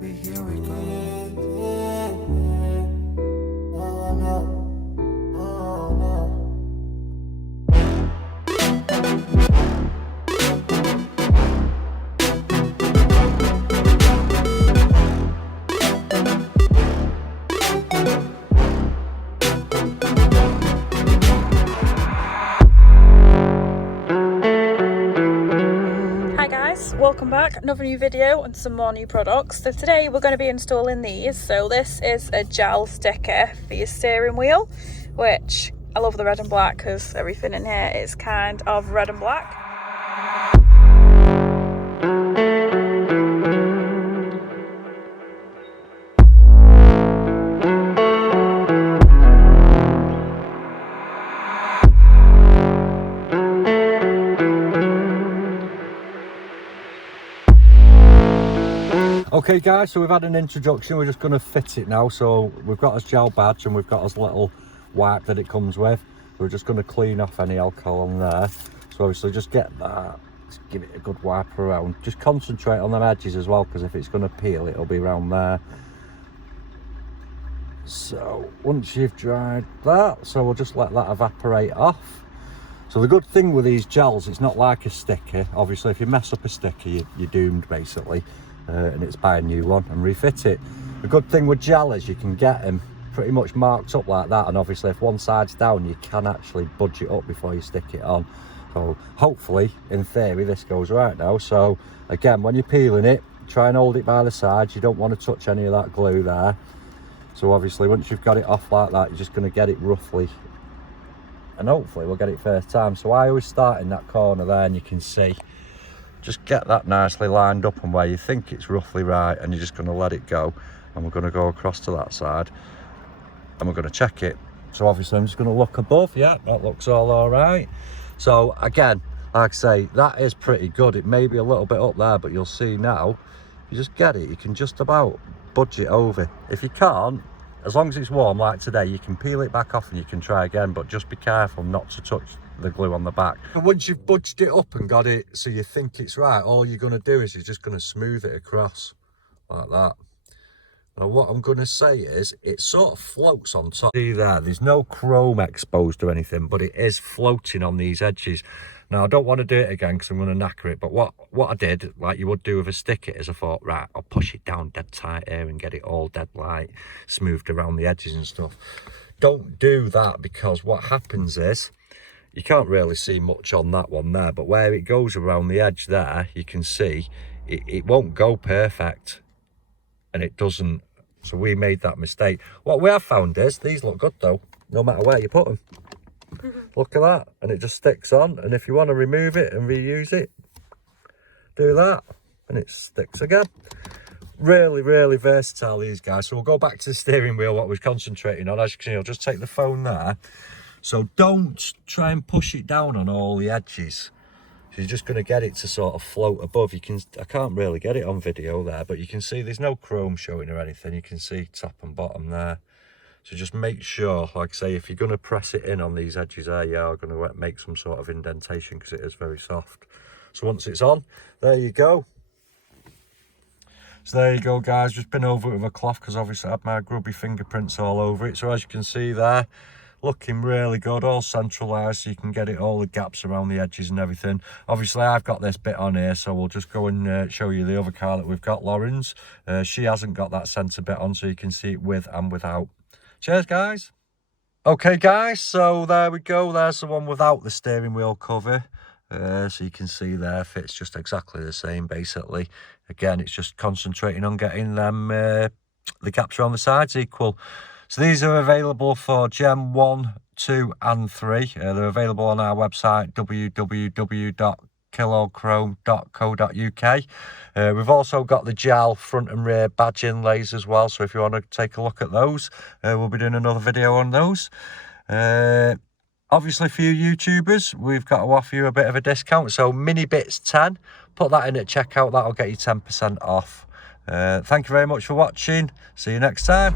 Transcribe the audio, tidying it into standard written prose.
baby, here we go. Welcome back, another new video and some more new products. So today we're going to be installing these. So this is a gel sticker for your steering wheel, which I love the red and black because everything in here is kind of red and black. Okay guys, so we've had an introduction, we're just going to fit it now. So we've got this gel badge and we've got this little wipe that it comes with. We're just going to clean off any alcohol on there. So obviously just get that, just give it a good wipe around. Just concentrate on them edges as well, because if it's going to peel, it'll be around there. So once you've dried that, so we'll just let that evaporate off. So the good thing with these gels, it's not like a sticker. Obviously if you mess up a sticker, you're doomed basically. And it's buy a new one and refit it. The good thing with gel is you can get them pretty much marked up like that, and obviously if one side's down you can actually budge it up before you stick it on. So hopefully, in theory, this goes right now. So again, when you're peeling it, try and hold it by the sides. You don't want to touch any of that glue there. So obviously once you've got it off like that, you're just going to get it roughly, and hopefully we'll get it first time. So I always start in that corner there, and you can see, just get that nicely lined up and where you think it's roughly right, and you're just going to let it go, and we're going to go across to that side and we're going to check it. So obviously I'm just going to look above. Yeah, that looks all right. So again, like I say, that is pretty good. It may be a little bit up there, but you'll see now, you just get it, you can just about budge it over. If you can't, as long as it's warm like today, you can peel it back off and you can try again, but just be careful not to touch the glue on the back. And once you've budged it up and got it so you think it's right, all you're going to do is you're just going to smooth it across like that. Now what I'm going to say is it sort of floats on top. See there, there's no chrome exposed or anything, but it is floating on these edges. Now I don't want to do it again because I'm going to knacker it, but what I did, like you would do with a sticker, is I thought, right, I'll push it down dead tight here and get it all dead light smoothed around the edges and stuff. Don't do that, because what happens is, you can't really see much on that one there, but where it goes around the edge there, you can see it won't go perfect, and it doesn't. So we made that mistake. What we have found is these look good though, no matter where you put them. Look at that, and it just sticks on, and if you want to remove it and reuse it, do that and it sticks again. Really versatile, these guys. So we'll go back to the steering wheel, what we're concentrating on. As you can see, I'll just take the phone there. So don't try and push it down on all the edges. So you're just going to get it to sort of float above. You can, I can't really get it on video there, but you can see there's no chrome showing or anything. You can see top and bottom there. So just make sure, like I say, if you're going to press it in on these edges there, you are going to make some sort of indentation because it is very soft. So once it's on, there you go. So there you go, guys. Just been over it with a cloth because obviously I had my grubby fingerprints all over it. So as you can see there, looking really good, all centralized, so you can get it all the gaps around the edges and everything. Obviously I've got this bit on here, so we'll just go and show you the other car that we've got, Lauren's. She hasn't got that centre bit on, so you can see it with and without. Cheers guys. Okay guys, so there we go, there's the one without the steering wheel cover. So you can see there, fits just exactly the same basically. Again, it's just concentrating on getting them the gaps around the sides equal. So these are available for Gen 1, 2 and 3. They're available on our website, www.kilochrome.co.uk. We've also got the gel front and rear badge inlays as well, so if you want to take a look at those, we'll be doing another video on those. Obviously for you YouTubers, we've got to offer you a bit of a discount, so Mini Bitz 10, put that in at checkout, that'll get you 10% off. Thank you very much for watching, see you next time.